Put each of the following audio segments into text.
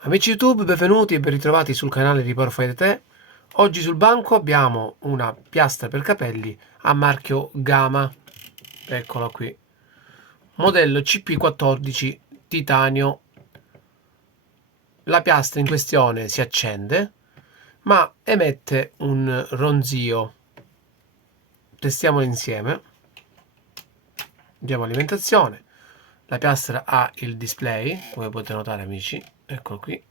Amici YouTube, benvenuti e ben ritrovati sul canale di Porfai da Te. Oggi sul banco abbiamo una piastra per capelli a marchio Gama, eccola qui, modello CP14 titanio. La piastra in questione si accende, ma emette un ronzio. Testiamolo insieme. Diamo alimentazione. La piastra ha il display, come potete notare amici, eccolo qui.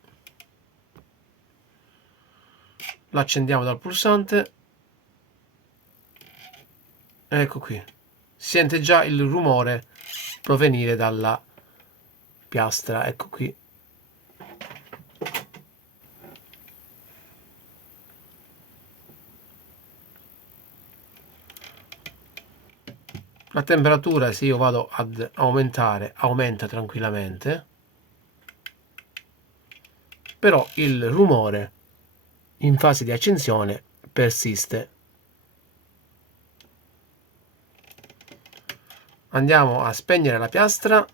Lo accendiamo dal pulsante. Ecco qui, si sente già il rumore provenire dalla piastra, ecco qui. La temperatura, se io vado ad aumentare, aumenta tranquillamente, però il rumore in fase di accensione persiste. Andiamo a spegnere la piastra,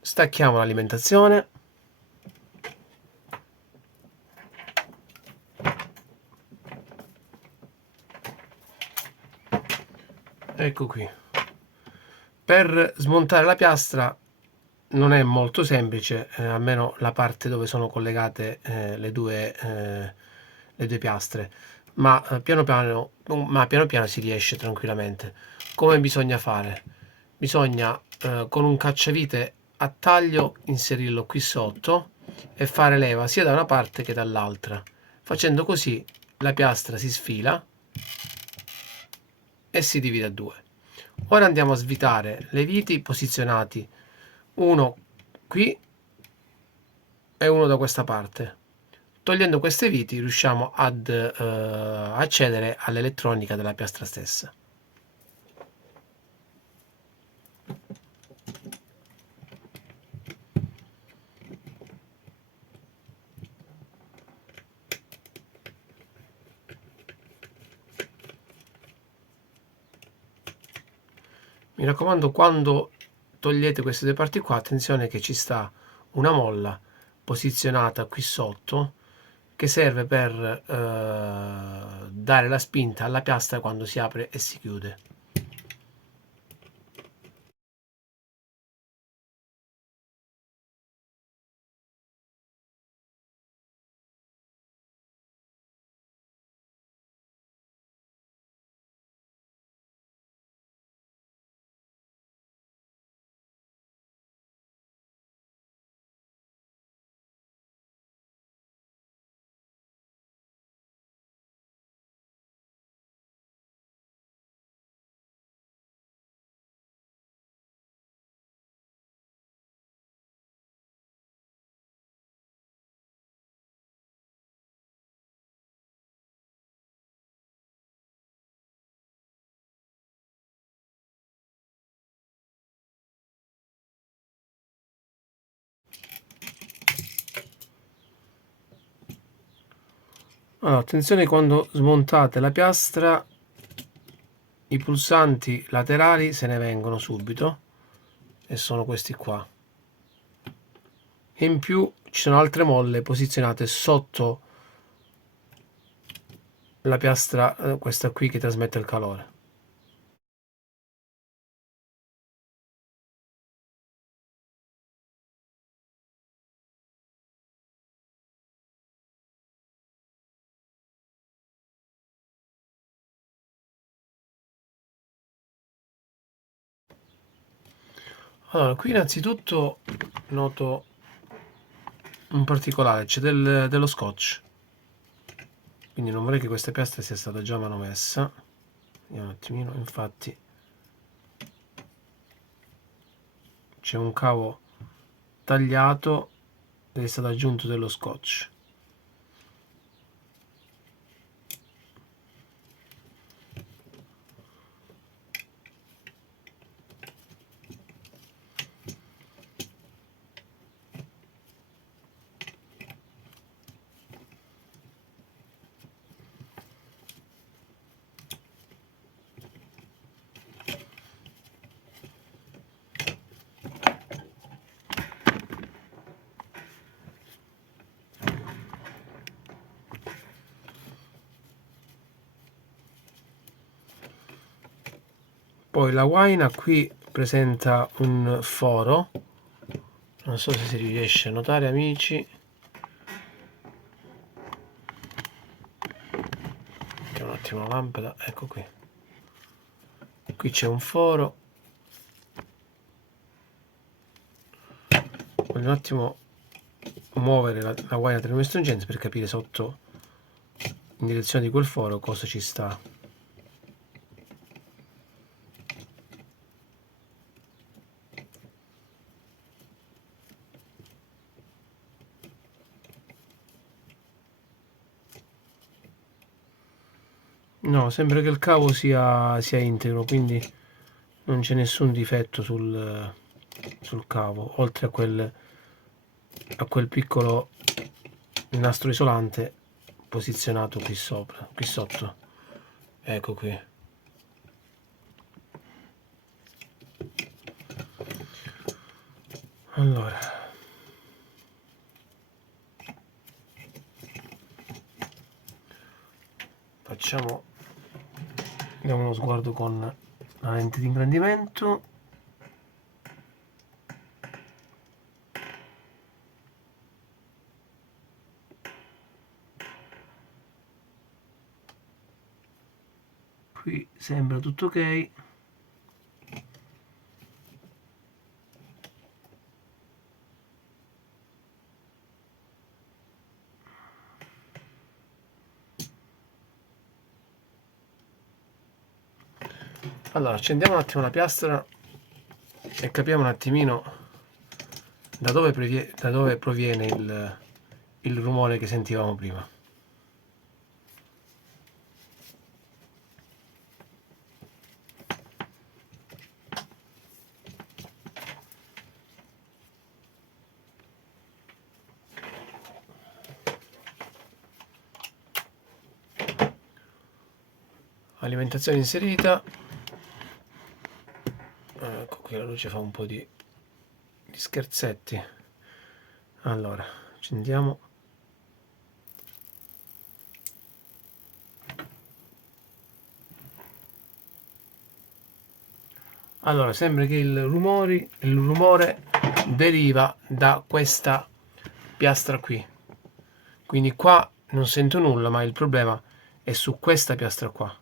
stacchiamo l'alimentazione, ecco qui. Per smontare la piastra non è molto semplice, almeno la parte dove sono collegate le due piastre, ma piano piano si riesce tranquillamente. Come bisogna fare? Bisogna con un cacciavite a taglio inserirlo qui sotto e fare leva sia da una parte che dall'altra. Facendo così la piastra si sfila e si divide a due. Ora andiamo a svitare le viti posizionati uno qui e uno da questa parte. Togliendo queste viti riusciamo ad accedere all'elettronica della piastra stessa. Mi raccomando, quando togliete queste due parti qua, attenzione che ci sta una molla posizionata qui sotto che serve per dare la spinta alla piastra quando si apre e si chiude. Allora, attenzione quando smontate la piastra, i pulsanti laterali se ne vengono subito e sono questi qua. E in più ci sono altre molle posizionate sotto la piastra, questa qui che trasmette il calore. Allora, qui innanzitutto noto un particolare, c'è dello scotch, quindi non vorrei che questa piastra sia stata già manomessa. Vediamo un attimino, infatti c'è un cavo tagliato ed è stato aggiunto dello scotch. Poi la guaina qui presenta un foro, non so se si riesce a notare, amici, mettiamo un attimo la lampada, ecco qui c'è un foro. Voglio un attimo muovere la guaina tra le mie stringenti per capire sotto in direzione di quel foro cosa ci sta. No, sembra che il cavo sia integro, quindi non c'è nessun difetto sul cavo, oltre a quel piccolo nastro isolante posizionato qui sopra, qui sotto. Ecco qui. Allora, diamo uno sguardo con la lente di ingrandimento. Qui sembra tutto ok. Allora, accendiamo un attimo la piastra e capiamo un attimino da dove proviene il rumore che sentivamo prima. Alimentazione inserita. Ecco qui la luce fa un po' di scherzetti. Allora, accendiamo. Allora, sembra che il rumore deriva da questa piastra qui. Quindi qua non sento nulla, ma il problema è su questa piastra qua.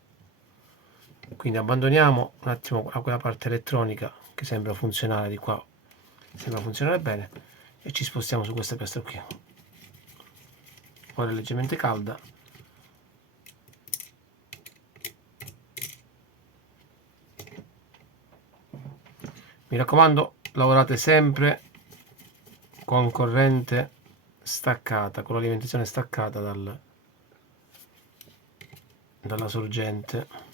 Quindi abbandoniamo un attimo quella parte elettronica che sembra funzionare di qua, sembra funzionare bene, e ci spostiamo su questa piastra qui. Ora è leggermente calda. Mi raccomando, lavorate sempre con corrente staccata, con l'alimentazione staccata dalla sorgente.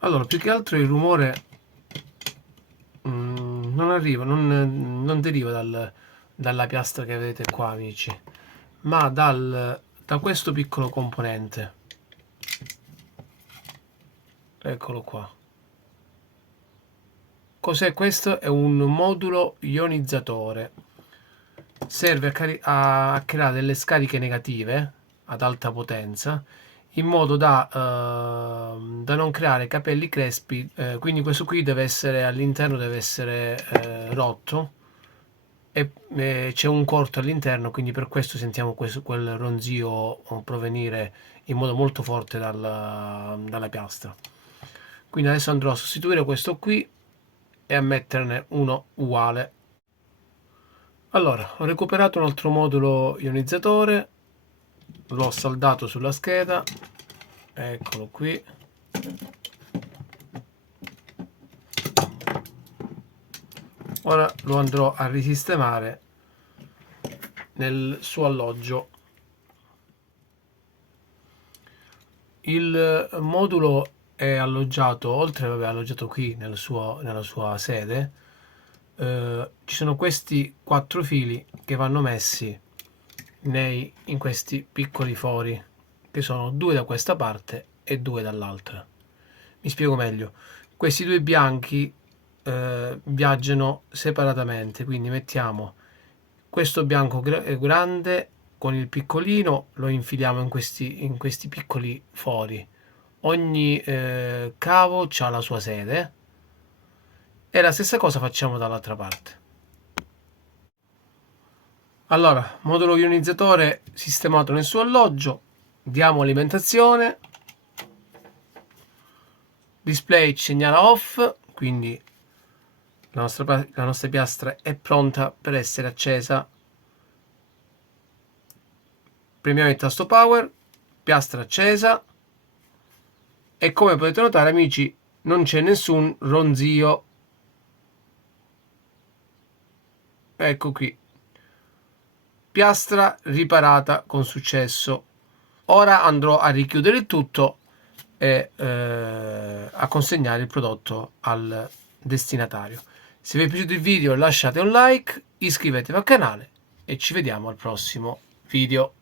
Allora, più che altro il rumore non deriva dalla piastra che vedete qua, amici, ma da questo piccolo componente. Eccolo qua. Cos'è questo? È un modulo ionizzatore. Serve a creare delle scariche negative ad alta potenza in modo da non creare capelli crespi. Quindi questo qui deve essere all'interno, deve essere rotto, e c'è un corto all'interno, quindi per questo sentiamo quel ronzio provenire in modo molto forte dalla piastra. Quindi adesso andrò a sostituire questo qui e a metterne uno uguale. Allora, ho recuperato un altro modulo ionizzatore, l'ho saldato sulla scheda, eccolo qui. Ora lo andrò a risistemare nel suo alloggio. Il modulo è alloggiato, oltre ad alloggiato qui nella sua sede, ci sono questi 4 fili che vanno messi in questi piccoli fori, che sono 2 da questa parte e 2 dall'altra. Mi spiego meglio. questi due bianchi viaggiano separatamente, quindi mettiamo questo bianco grande con il piccolino, lo infiliamo in questi piccoli fori. Ogni cavo ha la sua sede e la stessa cosa facciamo dall'altra parte. Allora, modulo ionizzatore sistemato nel suo alloggio, diamo alimentazione, display ci segnala off, quindi la nostra piastra è pronta per essere accesa. Premiamo il tasto power, piastra accesa, e come potete notare, amici, non c'è nessun ronzio. Ecco qui, piastra riparata con successo. Ora andrò a richiudere il tutto e a consegnare il prodotto al destinatario. Se vi è piaciuto il video lasciate un like, iscrivetevi al canale e ci vediamo al prossimo video.